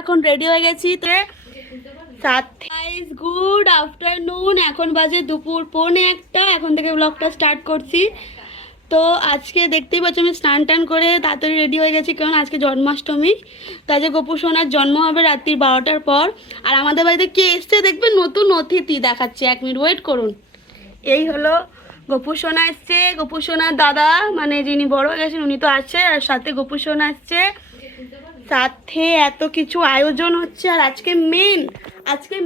এখন রেডি হয়ে গেছি। গুড আফটারনুন, এখন বাজে দুপুর 1:45। এখন থেকে ব্লগটা স্টার্ট করছি। তো আজকে দেখতেই পাচ্ছ আমি স্নান টান করে তাড়াতাড়ি রেডি হয়ে গেছি, কারণ আজকে জন্মাষ্টমী। তো আজকে গোপু সোনার জন্ম হবে রাত্রি 12টার পর। আর আমাদের বাড়িতে কে এসছে দেখবেন, নতুন অতিথি দেখাচ্ছে, 1 মিনিট ওয়েট করুন। এই হলো গোপু সোনা এসছে, গোপু সোনার দাদা মানে যিনি বড় হয়ে গেছেন উনি তো আছে, আর সাথে গোপু সোনা আসছে, সাথে এত কিছু আয়োজন হচ্ছে। আর আজকে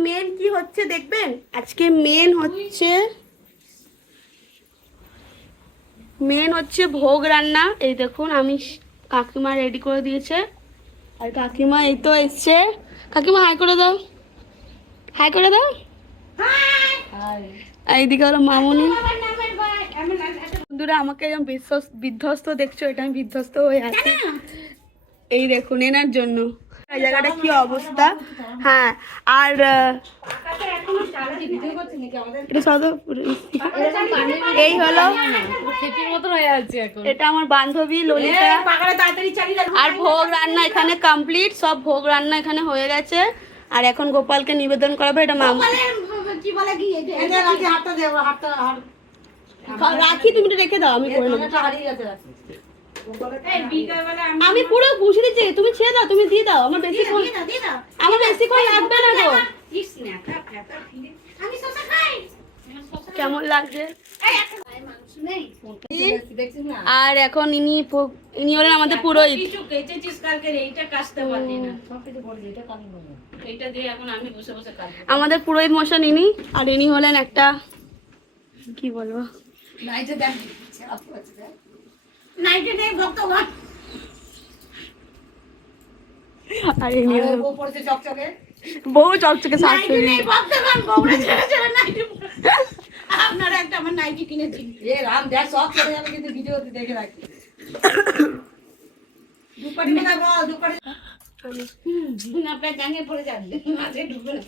মেন কি হচ্ছে দেখবেন, আজকে মেন হচ্ছে ভোগ রান্না। এই দেখুন আমি কাকিমা রেডি করে দিয়েছে, আর কাকিমা এই তো এসছে। কাকিমা হাই করে দাও, হাই করে দাও। এইদিকে হলো মামুনি। বন্ধুরা আমাকে যেমন বিধ্বস্ত দেখছো, এটা আমি বিধ্বস্ত হয়ে আছি। এই দেখুন এনার জন্য এই জায়গাটা কি অবস্থা। হ্যাঁ, আর এই হলো এটা আমার বান্ধবী ললিতা। আর ভোগ রান্না এখানে কমপ্লিট, সব ভোগ রান্না এখানে হয়ে গেছে। আর এখন গোপালকে নিবেদন করাবে। এটা মামু রাখি, তুমি রেখে দাও, আমি করে নেবো। আমি পুরো বুঝে দিচ্ছি, তুমি ছেড়ে দাও, তুমি দিয়ে দাও। আমার বেশিক্ষণ লাগবে না গো। কেমন লাগছে? আর এখন ইনি হলেন আমাদের পুরোহিত। আমাদের পুরোহিত মশান ইনি। আর ইনি হলেন একটা কি বলবো, আর ইনি বউ চকচকে শাশুড়ি। আপনারা একটা আমার নাইটি কিনে দিন। রাম দেখ সব চলে যাবে, কিন্তু ভিডিওতে দেখে রাখি। দুপাটি মেলা বল, দুপাটি আপনার জাঙ্গে পড়ে যাবে, মাঝে ঢুকবে না।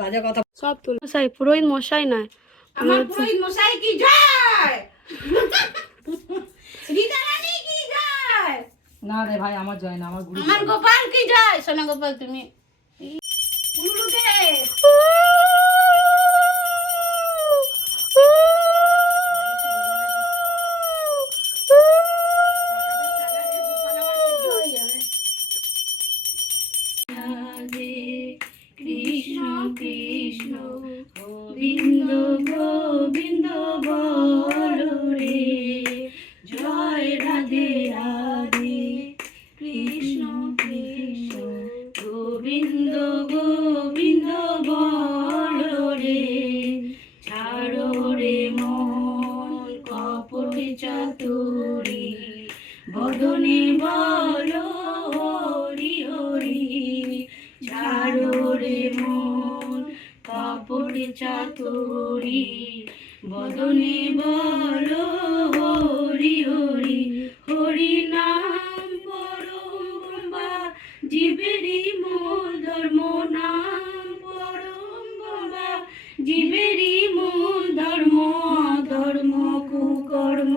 বাজে কথা সব তুলো মশাই, পুরোহিত মশাই না, আমার পুরোহিত মশাই কি জয়, রীতা রানী কি জয়। না রে ভাই, আমার জয় না, আমার গুরু, আমার গোপাল কি জয়। সোনা গোপাল তুমি উলুদে গোবিন্দ গোবিন্দ বল রে, জয় রাধে রাধে কৃষ্ণ কৃষ্ণ গোবিন্দ গোবিন্দ বল রে, ছাড়ো রে মন কপট চাতুরি, বদনে বল হরি হরি, ছাড়ো রে মন কপট চাতুরি, বদনে বল হরি হরি, হরি নাম পরম বা জীবেরি মূল ধর্ম, নাম পরম বা জীবেরি মূল ধর্ম, ধর্ম কুকর্ম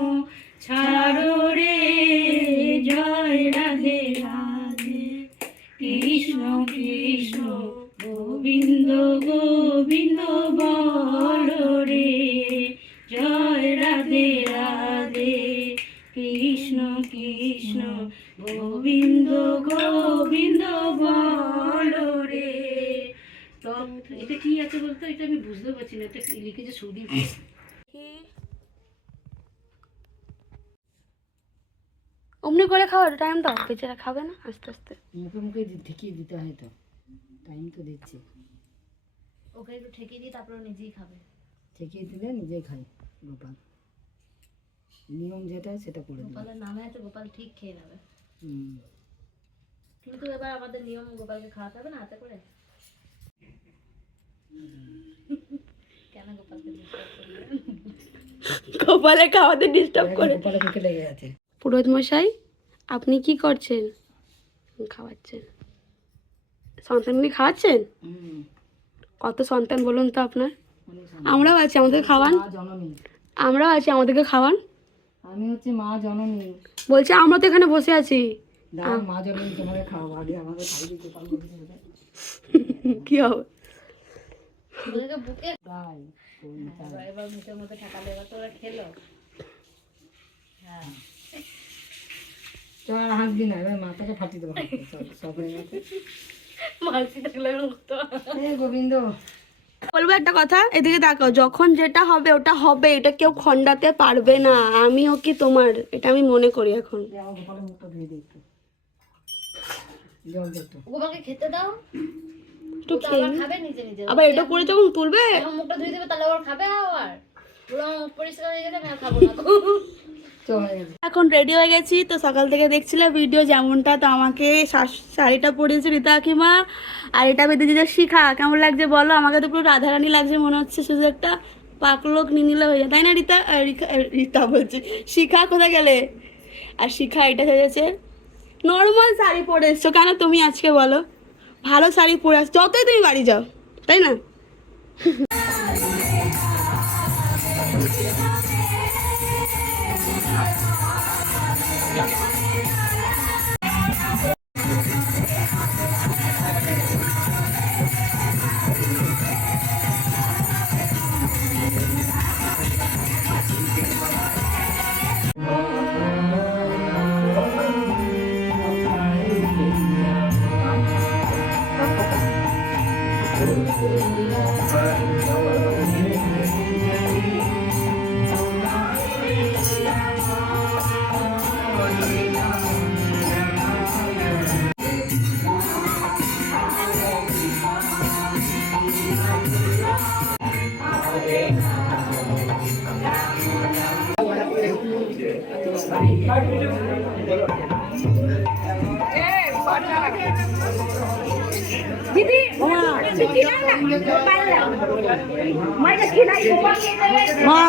ছাড়ো রে, জয় রাধে রাধে কৃষ্ণ কৃষ্ণ গোবিন্দ গোবিন্দ বল রে, জয় রাধে রাধে কৃষ্ণ কৃষ্ণ গোবিন্দ গোবিন্দ বল রে। তো এটা কি আছে বলতো, এটা আমি বুঝতে পারছি না, এটা লিখেছে সৌদি। অমনি করে খাওয়ার টাইম দাও, বেচারা খাবে না, আস্তে আস্তে মুখে মুখে ঠেকিয়ে দিতে হয়, তো টাইম তো দিচ্ছি। ওকে একটু ঠেকিয়ে দিই, তারপর নিজেই খাবে। ঠেকিয়ে দিলে নিজেই খাই গোপাল, নিয়ম যেটা সেটা করে দিই। গোপালের নামে আছে, গোপাল ঠিক খেয়ে নেবে। কিন্তু এবার আমাদের নিয়ম, গোপালকে খাওয়াতে হবে না হাতে করে। কেন গোপালকে ডিস্টার্ব করবে? গোপালে খাওয়াতে ডিস্টার্ব করে, গোপালে মুখে লেগে আছে। পুরোহিত মশাই আপনি কি করছেন? খাওয়াচ্ছেন সন্তানকে, খাওয়াচ্ছেন? কত সন্তান বলুন তো আপনার? আমরাও আছি, আমাদের খাওয়ান। আমরাও আছি, আমাদেরকে খাওয়ান। আমি হচ্ছে মা জননী। বলছে আমরা তো এখানে বসে আছি, মা যখন তোমাকে খাওয়াবো আগে আমাদের খাই দিতে পারবো কি হবে? ওদেরকে বুকে তাই এবার মুখের মধ্যে ঠাকালে এবার তো ওরা খেলো। হ্যাঁ চল আর হাসবি না, এবার মাথাটা ফাটিয়ে দেবো সব হয়ে গেছে। মালসি থাকলে তো গোবিন্দ বলবো একটা কথা, এদিকে দেখো, যখন যেটা হবে ওটা হবে, এটা কেউ খণ্ডাতে পারবে না। আমিও কি তোমার, এটা আমি মনে করি এখন। আমার গোপালের মুখটা ধুয়ে দিই একটু, জল দে একটু। গোপালকে খেতে দাও, একটু ও তো খেয়ে আবার নি। খাবে নিজে নিজে। আবার এটা করে যখন তুলবে, এখন মুখটা ধুয়ে দেবে তাহলে ওর খাবে আবার। পুরো মুখ পরিষ্কার হয়ে গেলে আমি আর খাবো না। চল হয়ে গেছে। এখন রেডি হয়ে গেছি। তো সকাল থেকে দেখছিলে ভিডিও যেমনটা, তো আমাকে শাড়িটা পরিয়েছে রীতা কাকিমা, আর এটা বেঁধে দিয়েছে শিখা। কেমন লাগছে বলো? আমাকে তো পুরো রাধারানী লাগছে মনে হচ্ছে, শুধু একটা পাকলোক নিয়ে নিলে হয়ে যায়, তাই না রীতা? রীতা বলছি, শিখা কোথায় গেলে? আর শিখা এটা সেজেছে নর্মাল শাড়ি পরে এসছো কেন তুমি আজকে বলো? ভালো শাড়ি পরে আসছো যতই তুমি বাড়ি যাও, তাই না? মা